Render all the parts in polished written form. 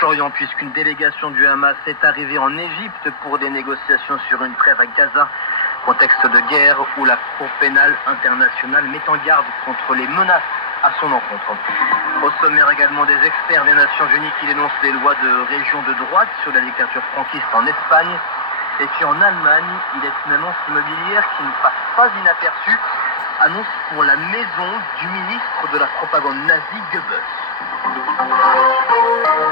Proche-Orient, puisqu'une délégation du Hamas est arrivée en Égypte pour des négociations sur une trêve à Gaza. Contexte de guerre où la Cour pénale internationale met en garde contre les menaces à son encontre. Au sommaire également des experts des Nations Unies qui dénoncent les lois de région de droite sur la dictature franquiste en Espagne. Et puis en Allemagne, il est une annonce immobilière qui ne passe pas inaperçue. Annonce pour la maison du ministre de la propagande nazie Goebbels.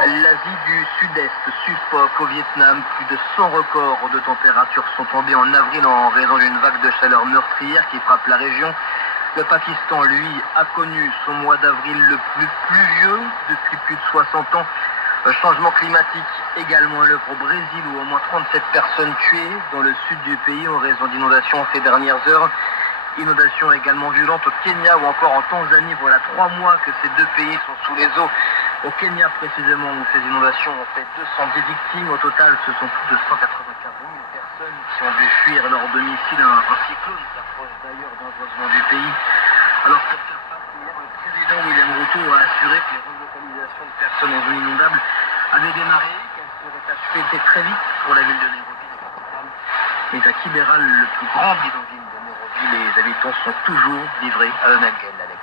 L'Asie du Sud-Est suffoque au Vietnam. Plus de 100 records de température sont tombés en avril en raison d'une vague de chaleur meurtrière qui frappe la région. Le Pakistan, lui, a connu son mois d'avril le plus pluvieux depuis plus de 60 ans. Le changement climatique également à l'œuvre au Brésil où au moins 37 personnes tuées dans le sud du pays en raison d'inondations ces dernières heures. Inondations également violentes au Kenya ou encore en Tanzanie. Voilà 3 mois que ces deux pays sont sous les eaux. Au Kenya précisément où ces inondations ont fait 210 victimes. Au total, ce sont plus de 195 000 personnes qui ont dû fuir leur domicile. Un cyclone s'approche d'ailleurs dangereusement du pays. Alors pour faire face, hier, le président William Ruto a assuré que les relocalisations de personnes en zone inondable avaient démarré, qu'elles seraient achevées très vite pour la ville de Nairobi, la capitale. Mais à Kibera, le plus grand bidonville de Nairobi, les habitants sont toujours livrés à eux-mêmes, Alex.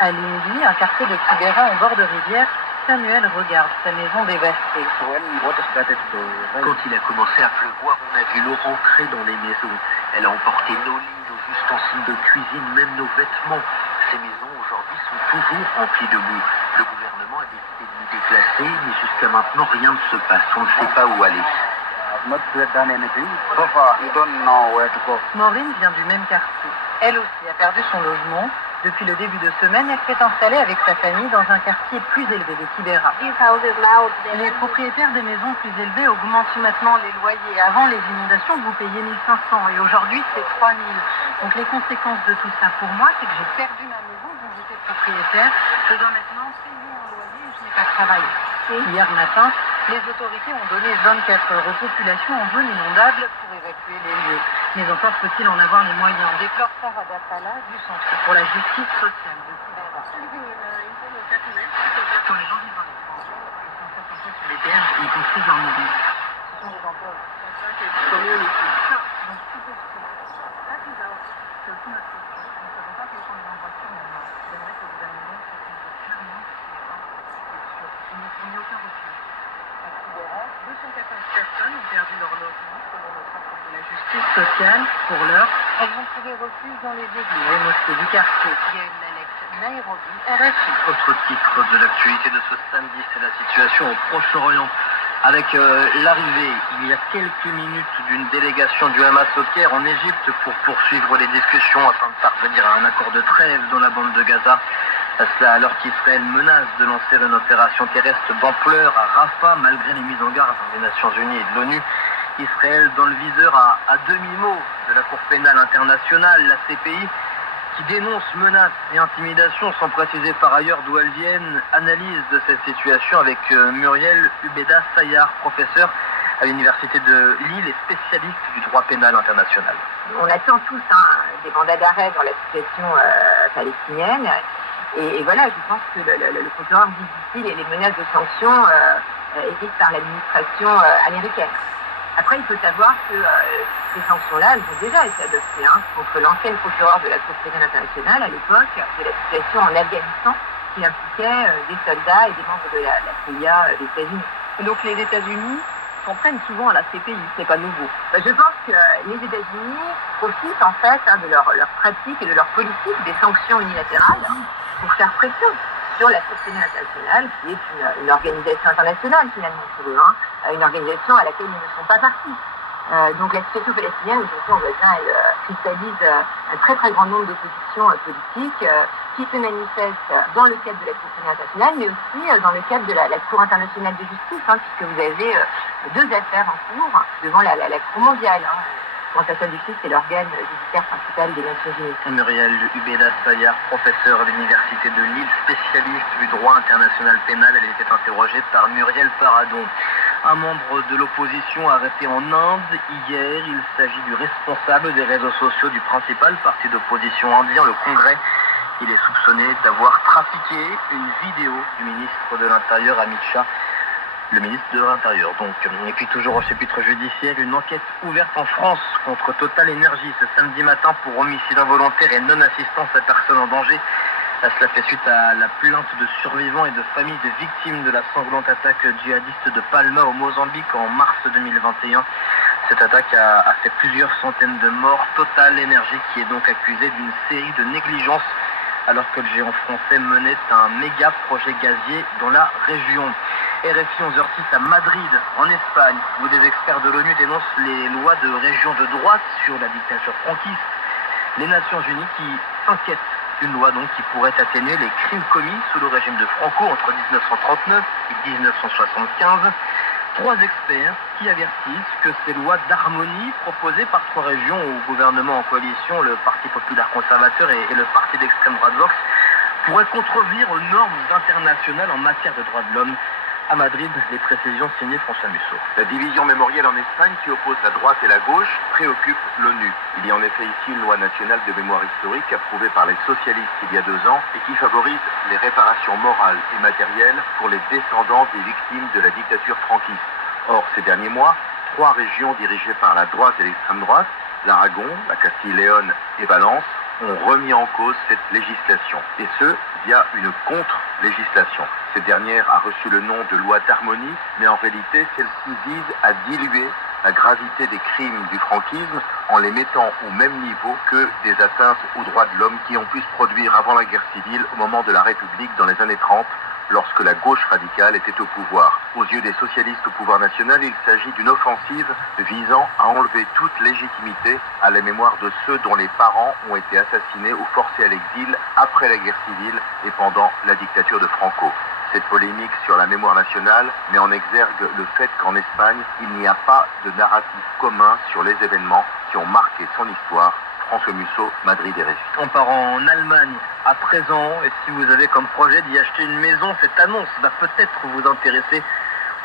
À Lindi, un quartier de Kibera en bord de rivière, Samuel regarde sa maison dévastée. Quand il a commencé à pleuvoir, on a vu l'eau rentrer dans les maisons. Elle a emporté nos lits, nos ustensiles de cuisine, même nos vêtements. Ces maisons aujourd'hui sont toujours remplies de boue. Le gouvernement a décidé de nous déplacer, mais jusqu'à maintenant rien ne se passe. On ne sait pas où aller. Maureen vient du même quartier. Elle aussi a perdu son logement. Depuis le début de semaine, elle s'est installée avec sa famille dans un quartier plus élevé de Kibera. Les propriétaires des maisons plus élevées augmentent maintenant les loyers. Avant les inondations, vous payez 1 500 et aujourd'hui c'est 3 000. Donc les conséquences de tout ça pour moi, c'est que j'ai perdu ma maison dont j'étais propriétaire. Je dois maintenant payer un loyer et je n'ai pas de travail. Hier matin, les autorités ont donné 24 heures aux populations en zone inondable pour évacuer les lieux. Mais encore faut-il en avoir les moyens, déplore Sarah Dassala du Centre pour la justice sociale de Kibera. Quand les gens vivent dans l'étranger, ils sont satisfaits sur les terres et ils construisent leur maison. Ce sont des emplois. Donc tout est sûr. C'est aussi notre question. Nous ne savons pas quels sont les endroits sûrs maintenant. J'aimerais que vous ameniez cette mesure clairement sur il n'y a aucun refuge. À Kibera, 214 personnes ont perdu leur logement selon le Centre de la justice sociale. Pour l'heure, elles vont trouver refuge dans les églises et mosquées du quartier. Gaël Alex, Nairobi, RFI. Autre titre de l'actualité de ce samedi, c'est la situation au Proche-Orient. Avec l'arrivée, il y a quelques minutes, d'une délégation du Hamas au Caire en Égypte pour poursuivre les discussions afin de parvenir à un accord de trêve dans la bande de Gaza. Cela alors qu'Israël menace de lancer une opération terrestre d'ampleur à Rafah, malgré les mises en garde des Nations Unies et de l'ONU. Israël dans le viseur à demi-mot de la Cour pénale internationale, la CPI, qui dénonce menaces et intimidations sans préciser par ailleurs d'où elles viennent. Analyse de cette situation avec Muriel Ubeda Sayar, professeur à l'université de Lille et spécialiste du droit pénal international. On attend tous des mandats d'arrêt dans la situation palestinienne. Et voilà, je pense que le procureur difficile et les menaces de sanctions émises par l'administration américaine. Après, il faut savoir que ces sanctions-là, elles ont déjà été adoptées contre l'ancienne procureure de la Cour pénale internationale à l'époque de la situation en Afghanistan qui impliquait des soldats et des membres de la CIA des États-Unis. Et donc les États-Unis s'en prennent souvent à la CPI, c'est pas nouveau. Je pense que les États-Unis profitent en fait de leur pratique et de leur politique des sanctions unilatérales pour faire pression sur la Cour pénale internationale, qui est une organisation internationale finalement pour eux, une organisation à laquelle ils ne sont pas partis. Donc la situation palestinienne, aujourd'hui, on voit bien, elle cristallise un très très grand nombre d'oppositions politiques qui se manifestent dans le cadre de la Cour pénale internationale, mais aussi dans le cadre de la Cour internationale de justice, puisque vous avez 2 affaires en cours devant la Cour mondiale. La Cour internationale de justice, c'est l'organe judiciaire principal des Nations Unies. Muriel Ubeda Sayar, professeure à l'université de Lille, spécialiste du droit international pénal, elle était interrogée par Muriel Paradon. Un membre de l'opposition arrêté en Inde hier, il s'agit du responsable des réseaux sociaux du principal parti d'opposition indien, le Congrès. Il est soupçonné d'avoir trafiqué une vidéo du ministre de l'Intérieur, Amit Shah, le ministre de l'Intérieur. Donc, et puis toujours au chapitre judiciaire, une enquête ouverte en France contre Total Energy ce samedi matin pour homicide involontaire et non-assistance à personne en danger. Cela fait suite à la plainte de survivants et de familles de victimes de la sanglante attaque djihadiste de Palma au Mozambique en mars 2021. Cette attaque a fait plusieurs centaines de morts. Total Energy qui est donc accusé d'une série de négligences alors que le géant français menait un méga projet gazier dans la région. RFI 11h06 à Madrid, en Espagne, où des experts de l'ONU dénoncent les lois de région de droite sur la dictature franquiste. Les Nations Unies qui s'inquiètent d'une loi donc qui pourrait atténuer les crimes commis sous le régime de Franco entre 1939 et 1975. Trois experts qui avertissent que ces lois d'harmonie proposées par trois régions au gouvernement en coalition, le Parti populaire conservateur et le parti d'extrême droite Vox, pourraient contrevenir aux normes internationales en matière de droits de l'homme. À Madrid, les précisions signées François Musso. La division mémorielle en Espagne qui oppose la droite et la gauche préoccupe l'ONU. Il y a en effet ici une loi nationale de mémoire historique approuvée par les socialistes il y a 2 ans et qui favorise les réparations morales et matérielles pour les descendants des victimes de la dictature franquiste. Or, ces derniers mois, 3 régions dirigées par la droite et l'extrême droite, l'Aragon, la Castille-Léon et Valence, ont remis en cause cette législation, et ce, via une contre-législation. Cette dernière a reçu le nom de loi d'harmonie, mais en réalité, celle-ci vise à diluer la gravité des crimes du franquisme en les mettant au même niveau que des atteintes aux droits de l'homme qui ont pu se produire avant la guerre civile, au moment de la République, dans les années 30, lorsque la gauche radicale était au pouvoir. Aux yeux des socialistes au pouvoir national, il s'agit d'une offensive visant à enlever toute légitimité à la mémoire de ceux dont les parents ont été assassinés ou forcés à l'exil après la guerre civile et pendant la dictature de Franco. Cette polémique sur la mémoire nationale met en exergue le fait qu'en Espagne, il n'y a pas de narratif commun sur les événements qui ont marqué son histoire. François Musso, Madrid et RFI. On part en Allemagne à présent, et si vous avez comme projet d'y acheter une maison, cette annonce va peut-être vous intéresser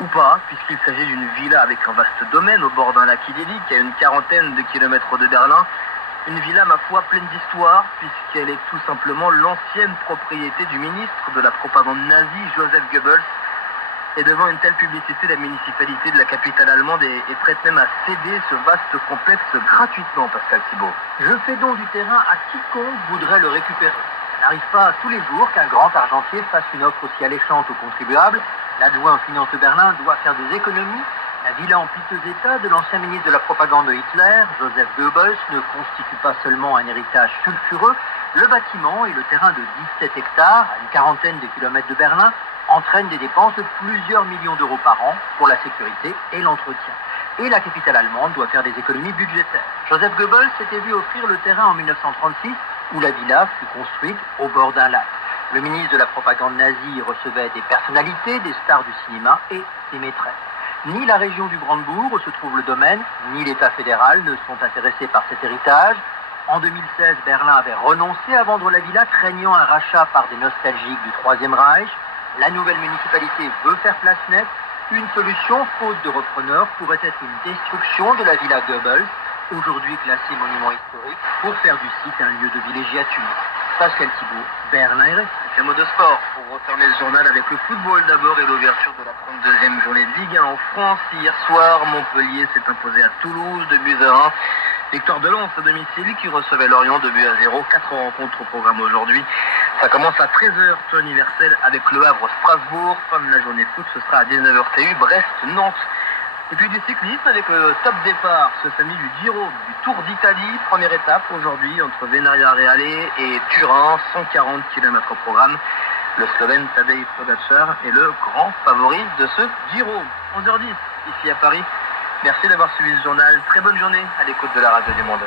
ou pas, puisqu'il s'agit d'une villa avec un vaste domaine au bord d'un lac idyllique à une quarantaine de kilomètres de Berlin. Une villa, ma foi, pleine d'histoire, puisqu'elle est tout simplement l'ancienne propriété du ministre de la propagande nazie, Joseph Goebbels. Et devant une telle publicité, la municipalité de la capitale allemande est prête même à céder ce vaste complexe gratuitement, Pascal Thibault. Je fais don du terrain à quiconque voudrait le récupérer. Ça n'arrive pas tous les jours qu'un grand argentier fasse une offre aussi alléchante aux contribuables. L'adjoint aux finances de Berlin doit faire des économies. La villa en piteux état de l'ancien ministre de la propagande de Hitler, Joseph Goebbels, ne constitue pas seulement un héritage sulfureux. Le bâtiment et le terrain de 17 hectares, à une quarantaine de kilomètres de Berlin, entraînent des dépenses de plusieurs millions d'euros par an pour la sécurité et l'entretien. Et la capitale allemande doit faire des économies budgétaires. Joseph Goebbels s'était vu offrir le terrain en 1936, où la villa fut construite au bord d'un lac. Le ministre de la propagande nazie recevait des personnalités, des stars du cinéma et des maîtresses. Ni la région du Brandebourg, où se trouve le domaine, ni l'État fédéral ne sont intéressés par cet héritage. En 2016, Berlin avait renoncé à vendre la villa, craignant un rachat par des nostalgiques du Troisième Reich. La nouvelle municipalité veut faire place nette. Une solution, faute de repreneur, pourrait être une destruction de la villa Goebbels, aujourd'hui classée monument historique, pour faire du site un lieu de villégiature. Pascal Thibault, Berlin RFI. C'est un mot de sport pour refermer le journal avec le football d'abord et l'ouverture de la 32e journée de Ligue 1 en France. Hier soir, Montpellier s'est imposé à Toulouse 2-1. Victoire de Lens à domicile qui recevait Lorient 2-0. 4 rencontres au programme aujourd'hui. Ça commence à 13h, temps universel avec Le Havre-Strasbourg. Fin de la journée foot, ce sera à 19h TU, Brest-Nantes. Et puis du cyclisme avec le top départ ce samedi du Giro, du Tour d'Italie. Première étape aujourd'hui entre Venaria Reale et Turin, 140 km au programme. Le Slovène Tadej Pogačar est le grand favori de ce Giro. 11h10 ici à Paris. Merci d'avoir suivi ce journal. Très bonne journée à l'écoute de la radio du Monde.